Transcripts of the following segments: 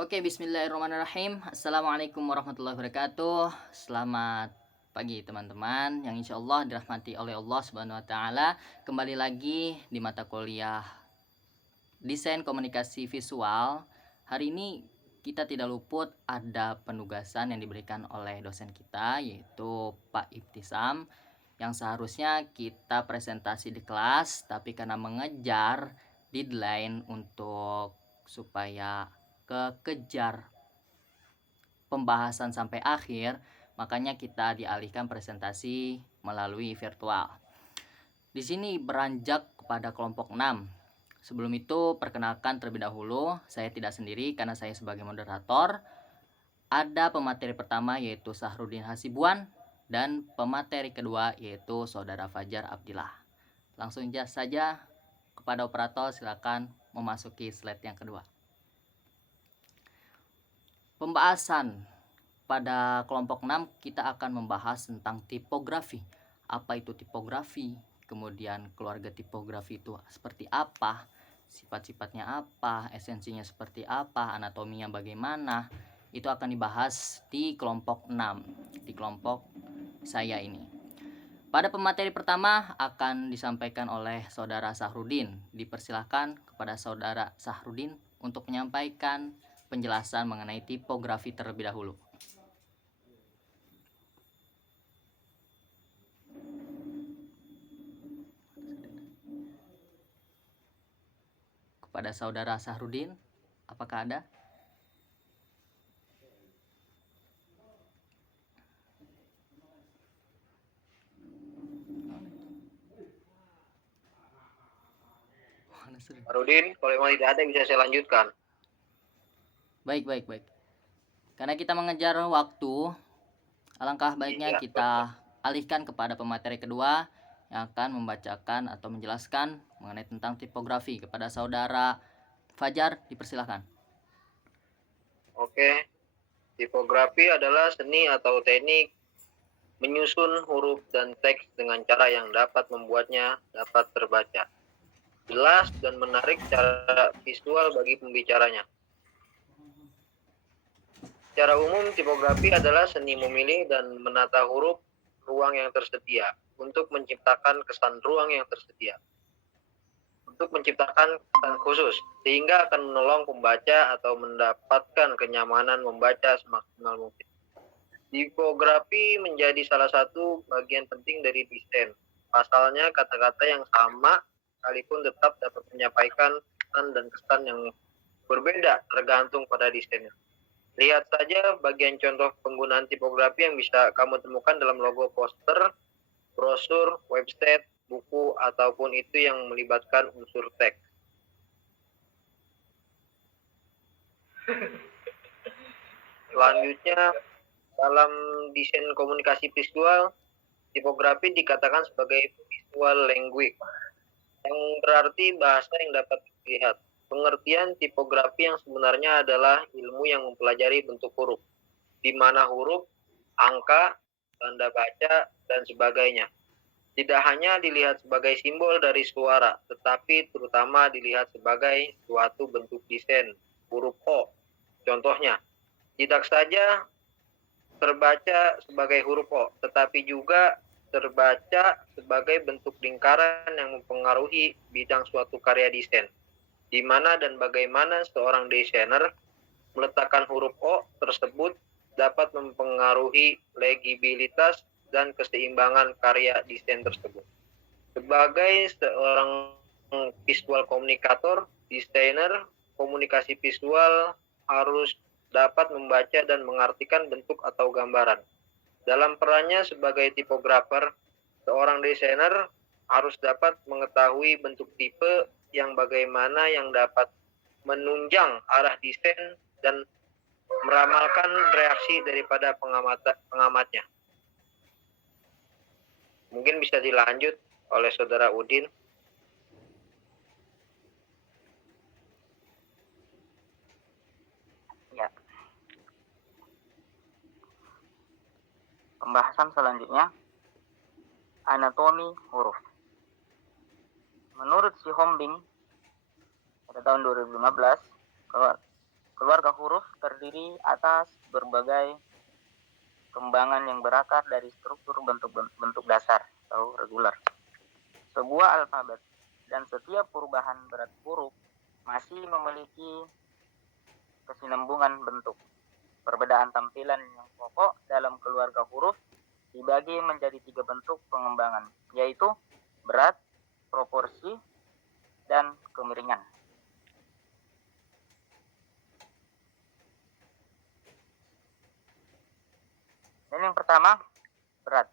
Oke, bismillahirrahmanirrahim. Assalamualaikum warahmatullahi wabarakatuh. Selamat pagi teman-teman yang insya Allah dirahmati oleh Allah Subhanahu wa Ta'ala. Kembali lagi di mata kuliah Desain Komunikasi Visual. Hari ini kita tidak luput ada penugasan yang diberikan oleh dosen kita, yaitu Pak Ibtisam, yang seharusnya kita presentasi di kelas, tapi karena mengejar deadline untuk supaya kekejar pembahasan sampai akhir, makanya kita dialihkan presentasi melalui virtual. Di sini beranjak kepada kelompok 6. Sebelum itu, perkenalkan terlebih dahulu, saya tidak sendiri karena saya sebagai moderator. Ada pemateri pertama yaitu Sahrudin Hasibuan dan pemateri kedua yaitu Saudara Fajar Abdillah. Langsung saja kepada operator, silakan memasuki slide yang kedua. Pembahasan pada kelompok 6 kita akan membahas tentang tipografi. Apa itu tipografi? Kemudian keluarga tipografi itu seperti apa? Sifat-sifatnya apa? Esensinya seperti apa? Anatominya bagaimana? Itu akan dibahas di kelompok 6, di kelompok saya ini. Pada pemateri pertama akan disampaikan oleh Saudara Sahrudin. Dipersilahkan kepada Saudara Sahrudin untuk menyampaikan penjelasan mengenai tipografi terlebih dahulu. Kepada Saudara Sahrudin, apakah ada? Rudin, kalau memang tidak ada bisa saya lanjutkan. Baik. Karena kita mengejar waktu, alangkah baiknya kita alihkan kepada pemateri kedua yang akan membacakan atau menjelaskan mengenai tentang tipografi. Kepada Saudara Fajar, dipersilahkan. Oke, tipografi adalah seni atau teknik menyusun huruf dan teks dengan cara yang dapat membuatnya dapat terbaca, jelas dan menarik secara visual bagi pembicaranya. Secara umum, tipografi adalah seni memilih dan menata huruf ruang yang tersedia untuk menciptakan kesan ruang yang tersedia. Untuk menciptakan kesan khusus, sehingga akan menolong pembaca atau mendapatkan kenyamanan membaca semaksimal mungkin. Tipografi menjadi salah satu bagian penting dari desain. Pasalnya, kata-kata yang sama sekalipun tetap dapat menyampaikan pesan dan kesan yang berbeda tergantung pada desainnya. Lihat saja bagian contoh penggunaan tipografi yang bisa kamu temukan dalam logo poster, brosur, website, buku, ataupun itu yang melibatkan unsur teks. Selanjutnya, dalam desain komunikasi visual, tipografi dikatakan sebagai visual language, yang berarti bahasa yang dapat dilihat. Pengertian tipografi yang sebenarnya adalah ilmu yang mempelajari bentuk huruf, di mana huruf, angka, tanda baca, dan sebagainya tidak hanya dilihat sebagai simbol dari suara, tetapi terutama dilihat sebagai suatu bentuk desain huruf O. Contohnya, tidak saja terbaca sebagai huruf O, tetapi juga terbaca sebagai bentuk lingkaran yang mempengaruhi bidang suatu karya desain, di mana dan bagaimana seorang desainer meletakkan huruf O tersebut dapat mempengaruhi legibilitas dan keseimbangan karya desain tersebut. Sebagai seorang visual komunikator, desainer komunikasi visual harus dapat membaca dan mengartikan bentuk atau gambaran. Dalam perannya sebagai tipografer, seorang desainer harus dapat mengetahui bentuk tipe yang bagaimana yang dapat menunjang arah desain dan meramalkan reaksi daripada pengamatnya. Mungkin bisa dilanjut oleh Saudara Udin. Ya. Pembahasan selanjutnya, anatomi huruf. Menurut si Hombing pada tahun 2015, Keluarga huruf terdiri atas berbagai kembangan yang berakar dari struktur bentuk dasar atau regular sebuah alfabet, dan setiap perubahan berat huruf masih memiliki kesinambungan bentuk. Perbedaan tampilan yang pokok dalam keluarga huruf dibagi menjadi 3 bentuk pengembangan, yaitu berat, proporsi, dan kemiringan. Dan yang pertama, berat.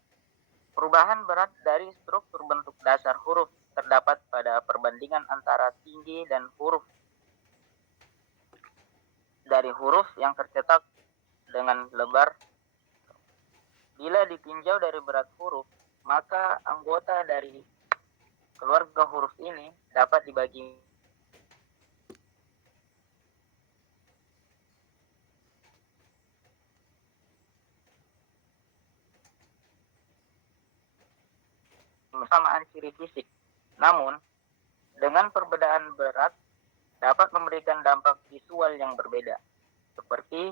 Perubahan berat dari struktur bentuk dasar huruf terdapat pada perbandingan antara tinggi dan huruf dari huruf yang tercetak dengan lebar. Bila ditinjau dari berat huruf, maka anggota dari keluarga huruf ini dapat dibagi kesamaan ciri fisik. Namun, dengan perbedaan berat dapat memberikan dampak visual yang berbeda, seperti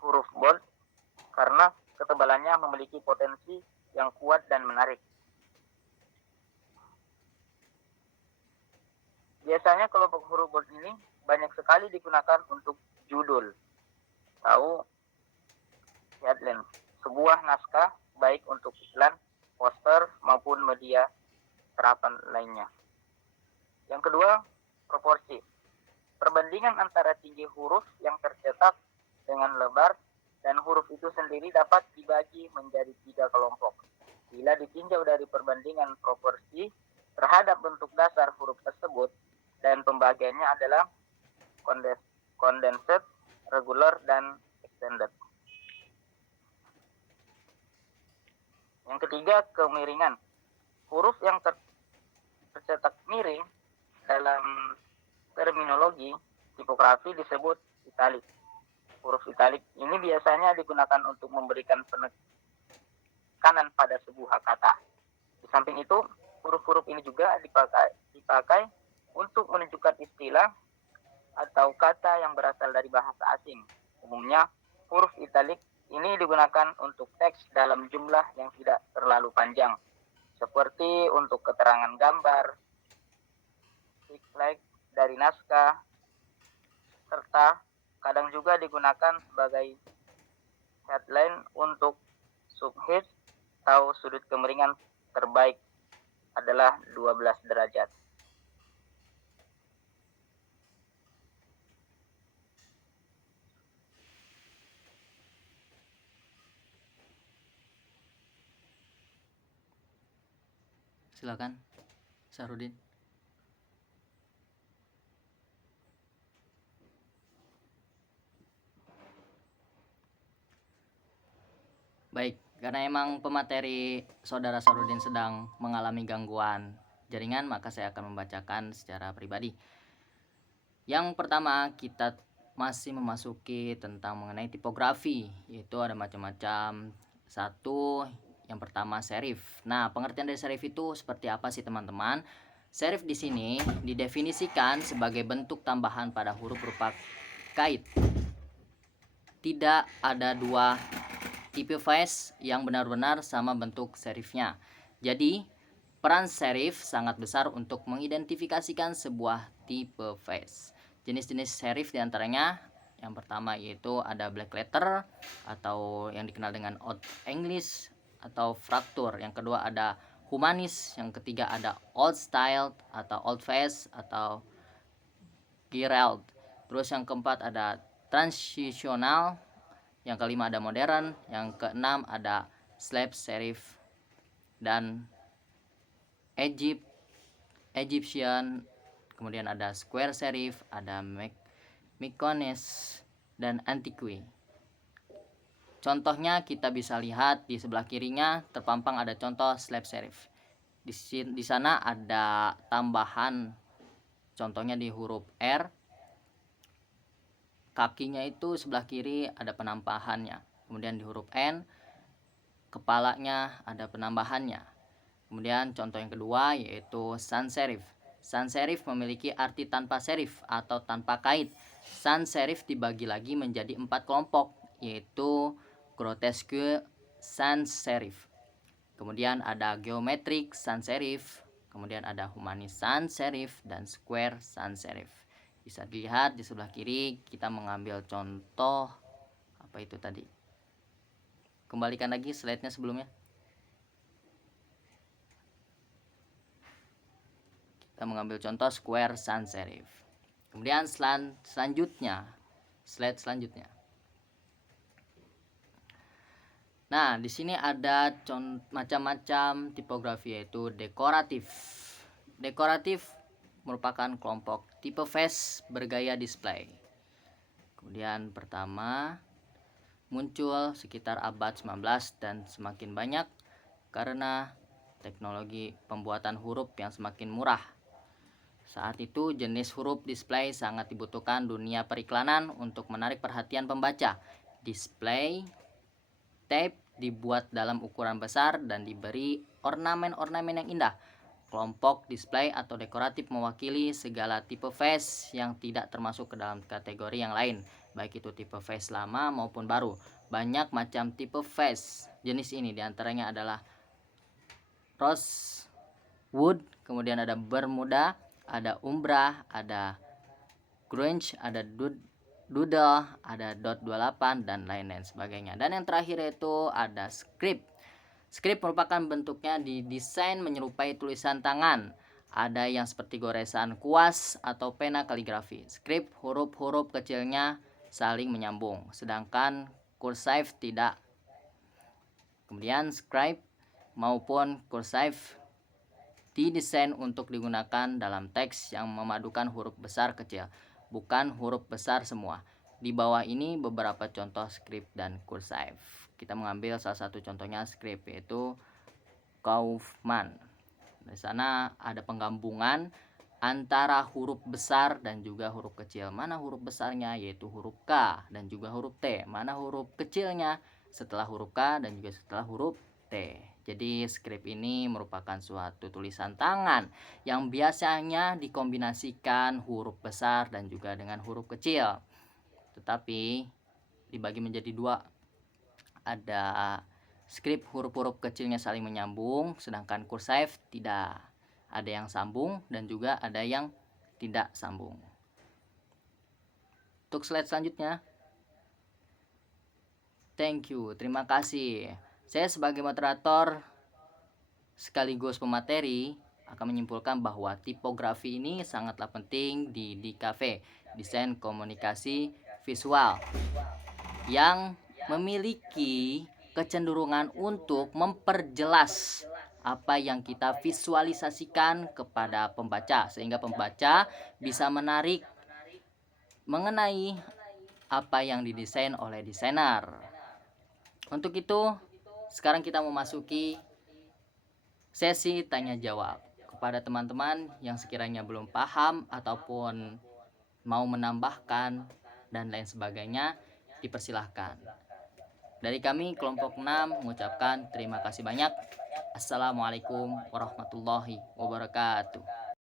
huruf bold karena ketebalannya memiliki potensi yang kuat dan menarik. Biasanya kelompok huruf bold ini banyak sekali digunakan untuk judul atau headline sebuah naskah, baik untuk iklan, poster, maupun media terapan lainnya. Yang kedua, proporsi. Perbandingan antara tinggi huruf yang tercetak dengan lebar dan huruf itu sendiri dapat dibagi menjadi 3 kelompok. Bila ditinjau dari perbandingan proporsi terhadap bentuk dasar huruf tersebut, dan pembagiannya adalah condensed, regular, dan extended. Yang ketiga, kemiringan. Huruf yang tercetak miring dalam terminologi tipografi disebut italik. Huruf italik ini biasanya digunakan untuk memberikan penekanan pada sebuah kata. Di samping itu, huruf-huruf ini juga dipakai untuk menunjukkan istilah atau kata yang berasal dari bahasa asing. Umumnya, huruf italik ini digunakan untuk teks dalam jumlah yang tidak terlalu panjang, seperti untuk keterangan gambar, slide dari naskah, serta kadang juga digunakan sebagai headline untuk subhead atau sudut kemiringan terbaik adalah 12 derajat. Silakan, Sarudin. Baik, karena emang pemateri saudara Sarudin sedang mengalami gangguan jaringan, maka saya akan membacakan secara pribadi. Yang pertama, kita masih memasuki tentang mengenai tipografi, yaitu ada macam-macam. Satu, yang pertama serif. Nah, pengertian dari serif itu seperti apa sih teman-teman? Serif di sini didefinisikan sebagai bentuk tambahan pada huruf berupa kait. Tidak ada dua typeface yang benar-benar sama bentuk serifnya. Jadi, peran serif sangat besar untuk mengidentifikasikan sebuah typeface. Jenis-jenis serif diantaranya yang pertama yaitu ada black letter atau yang dikenal dengan Old English atau fraktur. Yang kedua ada humanis. Yang ketiga ada old style atau old face atau Gerald. Terus yang keempat ada transitional. Yang kelima ada modern. Yang keenam ada slab serif dan Egyptian. Kemudian ada square serif, ada Mykonos dan Antiqui. Contohnya kita bisa lihat di sebelah kirinya terpampang ada contoh slab serif. Di sana ada tambahan, contohnya di huruf R, kakinya itu sebelah kiri ada penambahannya. Kemudian di huruf N, kepalanya ada penambahannya. Kemudian contoh yang kedua yaitu sans serif. Sans serif memiliki arti tanpa serif atau tanpa kait. Sans serif dibagi lagi menjadi 4 kelompok, yaitu grotesque sans serif. Kemudian ada geometric sans serif, kemudian ada humanis sans serif, dan square sans serif. Bisa dilihat di sebelah kiri kita mengambil contoh apa itu tadi. Kembalikan lagi slide-nya sebelumnya. Kita mengambil contoh square sans serif. Kemudian selanjutnya, slide selanjutnya. Nah, di sini ada macam-macam tipografi, yaitu dekoratif. Dekoratif merupakan kelompok typeface bergaya display. Kemudian pertama muncul sekitar abad 19 dan semakin banyak karena teknologi pembuatan huruf yang semakin murah. Saat itu jenis huruf display sangat dibutuhkan dunia periklanan untuk menarik perhatian pembaca. Display tape dibuat dalam ukuran besar dan diberi ornamen-ornamen yang indah. Kelompok display atau dekoratif mewakili segala tipe face yang tidak termasuk ke dalam kategori yang lain, baik itu tipe face lama maupun baru. Banyak macam tipe face jenis ini, diantaranya adalah rosewood, kemudian ada bermuda, ada umbra, ada grunge, ada doodle, ada dot 28 dan lain-lain sebagainya. Dan yang terakhir itu ada script. Script merupakan bentuknya didesain menyerupai tulisan tangan. Ada yang seperti goresan kuas atau pena kaligrafi. Script huruf-huruf kecilnya saling menyambung, sedangkan cursive tidak. Kemudian script maupun cursive didesain untuk digunakan dalam teks yang memadukan huruf besar kecil, bukan huruf besar semua. Di bawah ini beberapa contoh script dan cursive. Kita mengambil salah satu contohnya script, yaitu Kaufman. Di sana ada penggabungan antara huruf besar dan juga huruf kecil. Mana huruf besarnya? Yaitu huruf K, dan juga huruf T. Mana huruf kecilnya? Setelah huruf K dan juga setelah huruf T. Jadi script ini merupakan suatu tulisan tangan yang biasanya dikombinasikan huruf besar dan juga dengan huruf kecil. Tetapi dibagi menjadi dua. Ada script huruf-huruf kecilnya saling menyambung, sedangkan cursive tidak. Ada yang sambung dan juga ada yang tidak sambung. Untuk slide selanjutnya. Thank you, terima kasih. Saya sebagai moderator sekaligus pemateri akan menyimpulkan bahwa tipografi ini sangatlah penting di DKV, desain komunikasi visual, yang memiliki kecenderungan untuk memperjelas apa yang kita visualisasikan kepada pembaca, sehingga pembaca bisa menarik mengenai apa yang didesain oleh desainer. Untuk itu, sekarang kita memasuki sesi tanya jawab. Kepada teman-teman yang sekiranya belum paham ataupun mau menambahkan dan lain sebagainya, dipersilahkan. Dari kami kelompok 6 mengucapkan terima kasih banyak. Assalamualaikum warahmatullahi wabarakatuh.